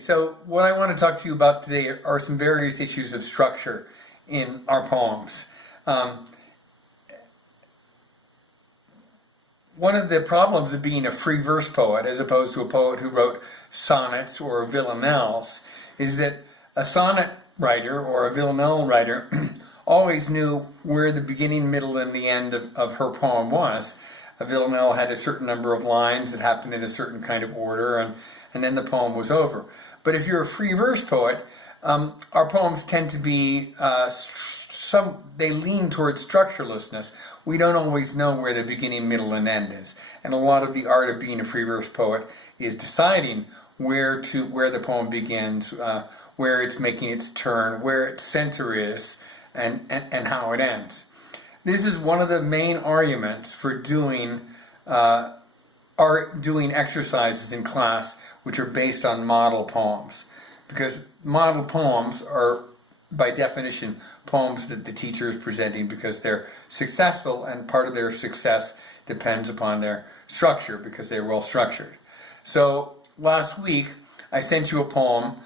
so what I want to talk to you about today are some various issues of structure in our poems. One of the problems of being a free verse poet, as opposed to a poet who wrote sonnets or villanelles, is that a sonnet writer or a villanelle writer always knew where the beginning, middle, and the end of her poem was. A villanelle had a certain number of lines that happened in a certain kind of order, and then the poem was over. But if you're a free verse poet, our poems tend to be they lean towards structurelessness. We don't always know where the beginning, middle, and end is. And a lot of the art of being a free verse poet is deciding where the poem begins, where it's making its turn, where its center is, and how it ends. This is one of the main arguments for doing exercises in class which are based on model poems. Because model poems are, by definition, poems that the teacher is presenting because they're successful, and part of their success depends upon their structure because they're well structured. So last week I sent you a poem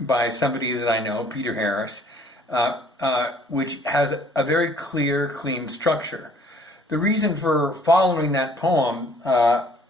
by somebody that I know, Peter Harris, which has a very clear, clean structure. The reason for following that poem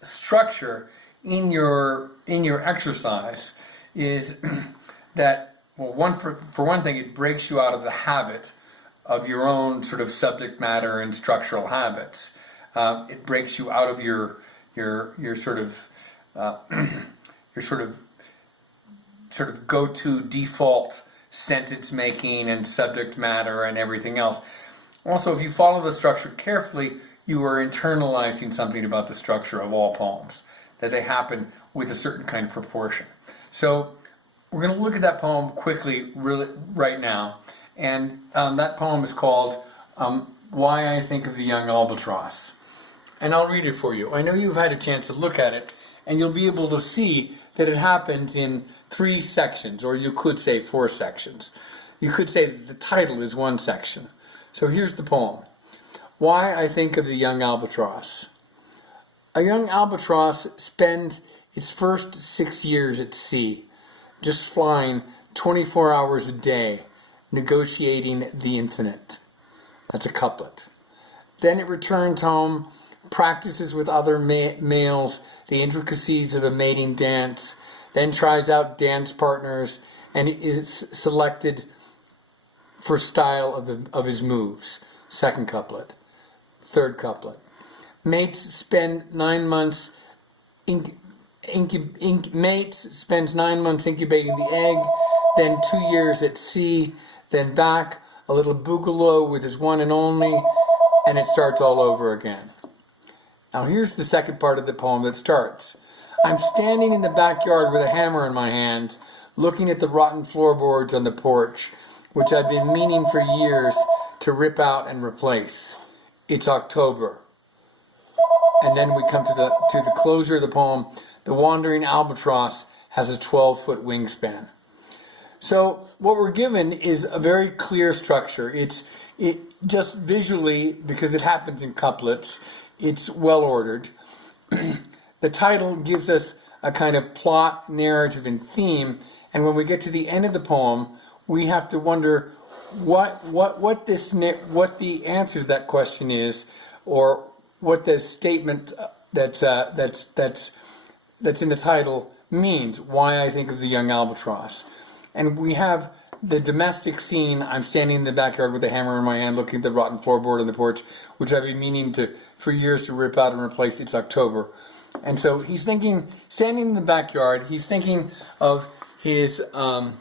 structure in your exercise is that, well, for one thing, it breaks you out of the habit of your own sort of subject matter and structural habits. It breaks you out of your sort of go-to default sentence making and subject matter and everything else. Also, if you follow the structure carefully, you are internalizing something about the structure of all poems, that they happen with a certain kind of proportion. So we're going to look at that poem quickly right now, and that poem is called Why I Think of the Young Albatross. And I'll read it for you. I know you've had a chance to look at it, and you'll be able to see that it happens in 3 sections, or you could say 4 sections. You could say that the title is one section. So here's the poem. Why I Think of the Young Albatross. A young albatross spends its first 6 years at sea, just flying 24 hours a day, negotiating the infinite. That's a couplet. Then it returns home, practices with other males the intricacies of a mating dance, then tries out dance partners, and is selected for style of his moves. Second couplet. Third couplet. Mates spend 9 months spends 9 months incubating the egg, then 2 years at sea, then back, a little boogaloo with his one and only, and it starts all over again. Now here's the second part of the poem that starts. I'm standing in the backyard with a hammer in my hand, looking at the rotten floorboards on the porch, which I've been meaning for years to rip out and replace. It's October. And then we come to the closure of the poem. The wandering albatross has a 12-foot wingspan. So what we're given is a very clear structure. It just visually, because it happens in couplets, it's well ordered. The title gives us a kind of plot, narrative, and theme, and when we get to the end of the poem, we have to wonder what the answer to that question is, or what the statement that's in the title means. Why I Think of the Young Albatross. And we have the domestic scene. I'm standing in the backyard with a hammer in my hand, looking at the rotten floorboard on the porch, which I've been meaning for years to rip out and replace. It's October. And so he's thinking, standing in the backyard, he's thinking of his own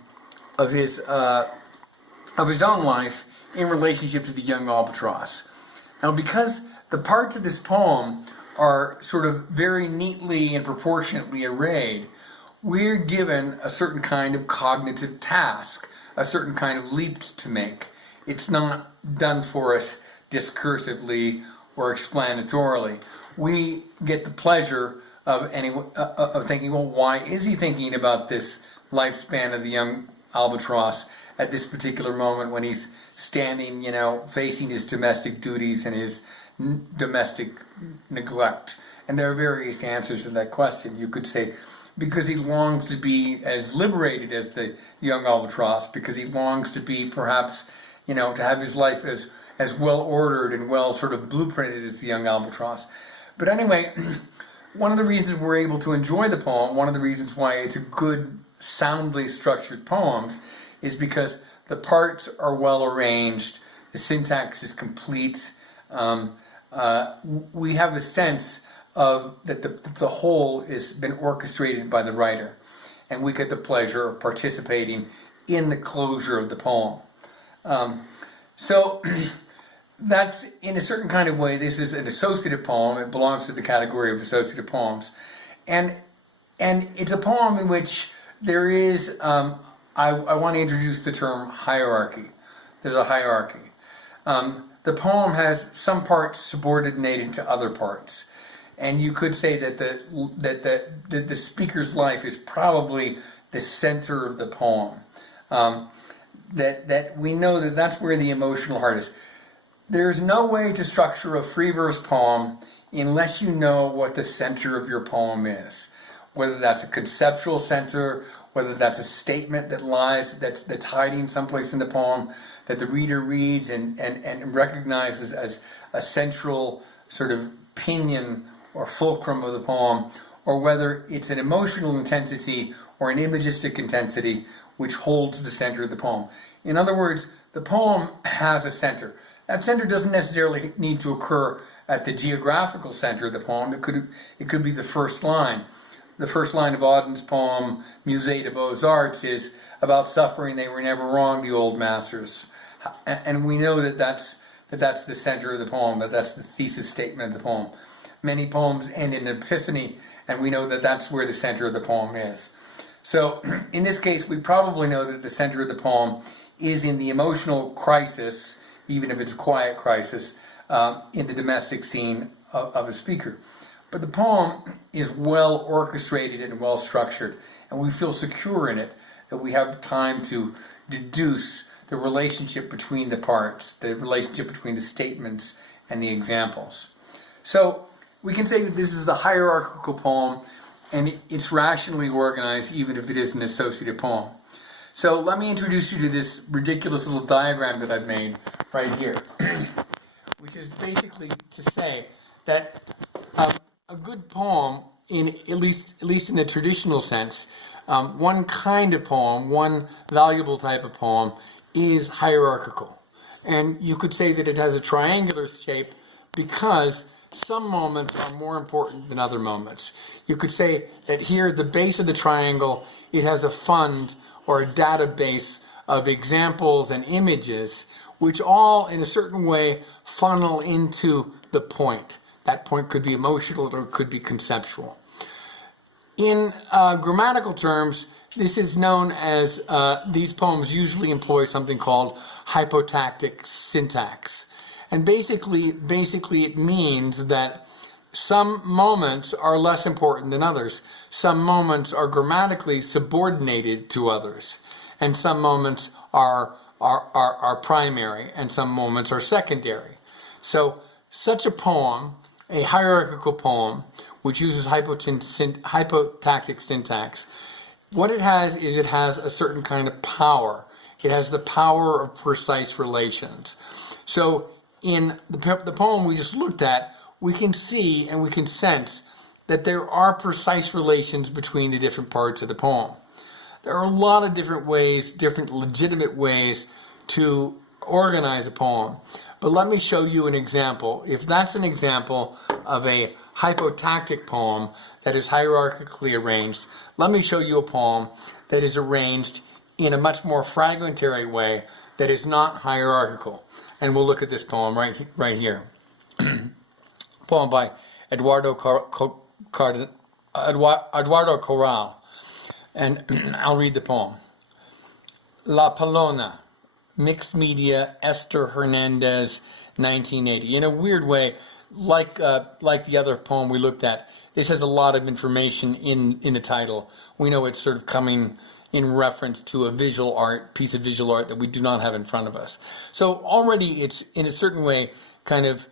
life in relationship to the young albatross. Now, because the parts of this poem are sort of very neatly and proportionately arrayed, we're given a certain kind of cognitive task, a certain kind of leap to make. It's not done for us discursively or explanatorily. We get the pleasure of thinking, well, why is he thinking about this lifespan of the young albatross at this particular moment when he's standing, facing his domestic duties and his domestic neglect? And there are various answers to that question. You could say, because he longs to be as liberated as the young albatross, because he longs to be perhaps, to have his life as well ordered and well sort of blueprinted as the young albatross. But anyway, one of the reasons we're able to enjoy the poem, one of the reasons why it's a good, soundly structured poem, is because the parts are well arranged, the syntax is complete. We have a sense of that the whole has been orchestrated by the writer, and we get the pleasure of participating in the closure of the poem. So that's, in a certain kind of way, this is an associative poem. It belongs to the category of associative poems, and it's a poem in which there is, I want to introduce the term hierarchy. There's a hierarchy. The poem has some parts subordinated to other parts, and you could say that the speaker's life is probably the center of the poem. That we know that that's where the emotional heart is. There's no way to structure a free verse poem unless you know what the center of your poem is. Whether that's a conceptual center, whether that's a statement that's hiding someplace in the poem that the reader reads and recognizes as a central sort of pinion or fulcrum of the poem, or whether it's an emotional intensity or an imagistic intensity which holds the center of the poem. In other words, the poem has a center. That center doesn't necessarily need to occur at the geographical center of the poem. It could be the first line. The first line of Auden's poem, Musée des Beaux-Arts, is about suffering. They were never wrong, the old masters. And we know that's the center of the poem, that's the thesis statement of the poem. Many poems end in an epiphany, and we know that that's where the center of the poem is. So in this case, we probably know that the center of the poem is in the emotional crisis, even if it's a quiet crisis, in the domestic scene of a speaker. But the poem is well orchestrated and well structured, and we feel secure in it, that we have time to deduce the relationship between the parts, the relationship between the statements and the examples. So we can say that this is a hierarchical poem, and it's rationally organized, even if it is an associative poem. So let me introduce you to this ridiculous little diagram that I've made right here, which is basically to say that a good poem, at least in the traditional sense, one kind of poem, one valuable type of poem, is hierarchical. And you could say that it has a triangular shape because some moments are more important than other moments. You could say that here at the base of the triangle, it has a fund or a database of examples and images, which all in a certain way funnel into the point. That point could be emotional or it could be conceptual. In grammatical terms, this is known as, these poems usually employ something called hypotactic syntax. And basically it means that some moments are less important than others. Some moments are grammatically subordinated to others. And some moments are primary, and some moments are secondary. So such a poem, a hierarchical poem, which uses hypotactic syntax, what it has is it has a certain kind of power. It has the power of precise relations. So in the poem we just looked at, we can see and we can sense that there are precise relations between the different parts of the poem. There are a lot of different ways, different legitimate ways to organize a poem. But let me show you an example. If that's an example of a hypotactic poem that is hierarchically arranged, let me show you a poem that is arranged in a much more fragmentary way that is not hierarchical. And we'll look at this poem right here. Poem by Eduardo Corral. And I'll read the poem. La Palona, mixed media, Esther Hernandez, 1980. In a weird way, like the other poem we looked at, this has a lot of information in the title. We know it's sort of coming in reference to a piece of visual art that we do not have in front of us. So already it's in a certain way kind of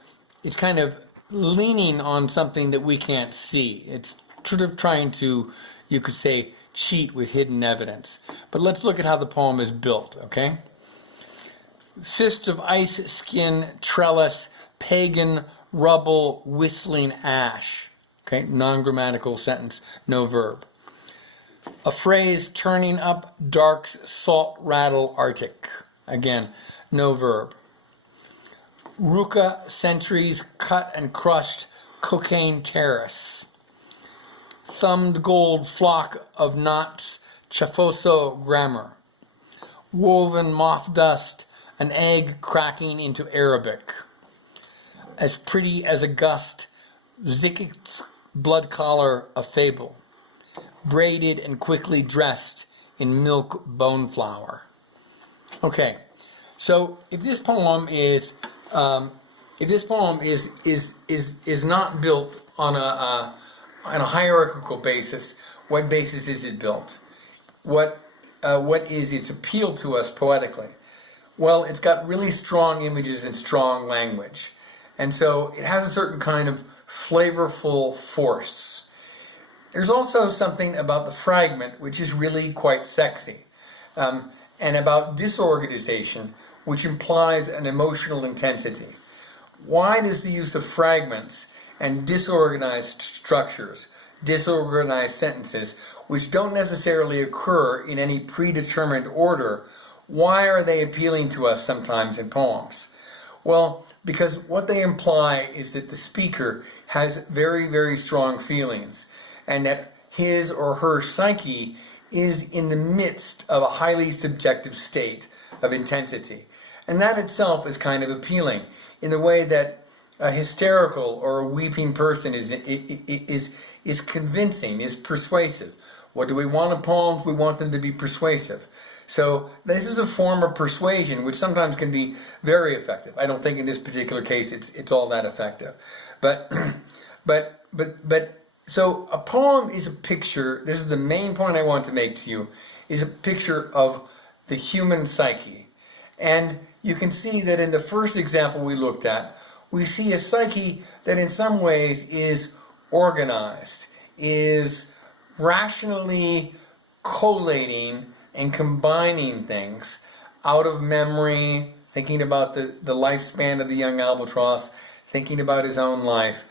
leaning on something that we can't see. It's sort of trying to, you could say, cheat with hidden evidence. But let's look at how the poem is built, okay? Fist of ice skin, trellis, pagan, rubble, whistling ash. Okay, non-grammatical sentence, no verb. A phrase, turning up dark's salt rattle arctic. Again, no verb. Ruka sentries cut and crushed cocaine terrace. Thumbed gold flock of knots, chafoso grammar. Woven moth dust, an egg cracking into Arabic. As pretty as a gust, Zicket's blood collar, a fable. Braided and quickly dressed in milk bone flour. Okay, so if this poem is not built on a hierarchical basis, what basis is it built? What is its appeal to us poetically? Well, it's got really strong images and strong language, and so it has a certain kind of flavorful force. There's also something about the fragment which is really quite sexy, and about disorganization, which implies an emotional intensity. Why does the use of fragments and disorganized structures, disorganized sentences, which don't necessarily occur in any predetermined order, why are they appealing to us sometimes in poems? Well, because what they imply is that the speaker has very, very strong feelings, and that his or her psyche is in the midst of a highly subjective state of intensity. And that itself is kind of appealing in the way that a hysterical or a weeping person is convincing, is persuasive. What do we want in poems? We want them to be persuasive. So this is a form of persuasion which sometimes can be very effective. I don't think in this particular case it's all that effective. But so a poem is a picture, this is the main point I want to make to you, is a picture of the human psyche. And you can see that in the first example we looked at, we see a psyche that in some ways is organized, is rationally collating and combining things out of memory, thinking about the lifespan of the young albatross, thinking about his own life,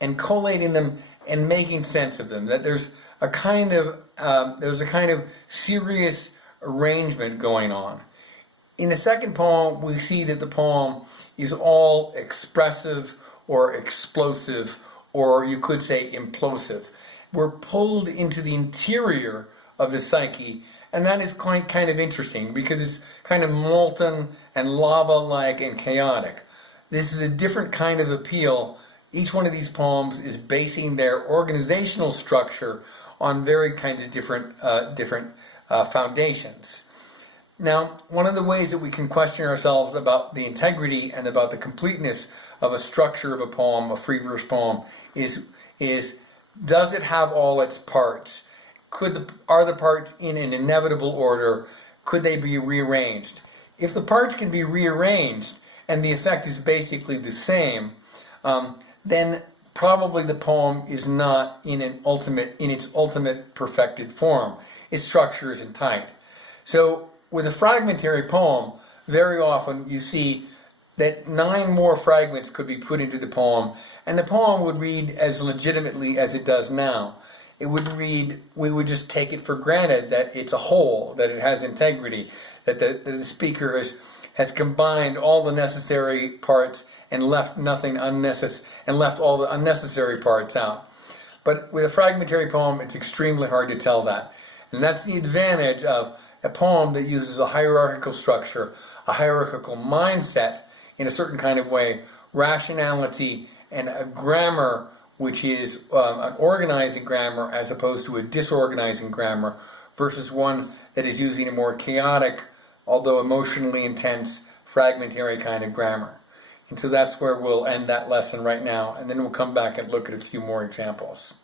and collating them and making sense of them. That there's a kind of serious arrangement going on. In the second poem, we see that the poem is all expressive or explosive, or you could say implosive. We're pulled into the interior of the psyche, and that is quite kind of interesting because it's kind of molten and lava-like and chaotic. This is a different kind of appeal. Each one of these poems is basing their organizational structure on very kinds of different foundations. Now, one of the ways that we can question ourselves about the integrity and about the completeness of a structure of a poem, a free verse poem, is does it have all its parts? Are the parts in an inevitable order? Could they be rearranged? If the parts can be rearranged and the effect is basically the same, then probably the poem is not in its ultimate perfected form. Its structure isn't tight. So with a fragmentary poem, very often you see that 9 more fragments could be put into the poem, and the poem would read as legitimately as it does now. It would read, we would just take it for granted that it's a whole, that it has integrity, that the speaker has combined all the necessary parts and left nothing unnecessary, and left all the unnecessary parts out. But with a fragmentary poem, it's extremely hard to tell that. And that's the advantage of a poem that uses a hierarchical structure, a hierarchical mindset in a certain kind of way, rationality, and a grammar which is an organizing grammar as opposed to a disorganizing grammar, versus one that is using a more chaotic, although emotionally intense, fragmentary kind of grammar. And so that's where we'll end that lesson right now, and then we'll come back and look at a few more examples.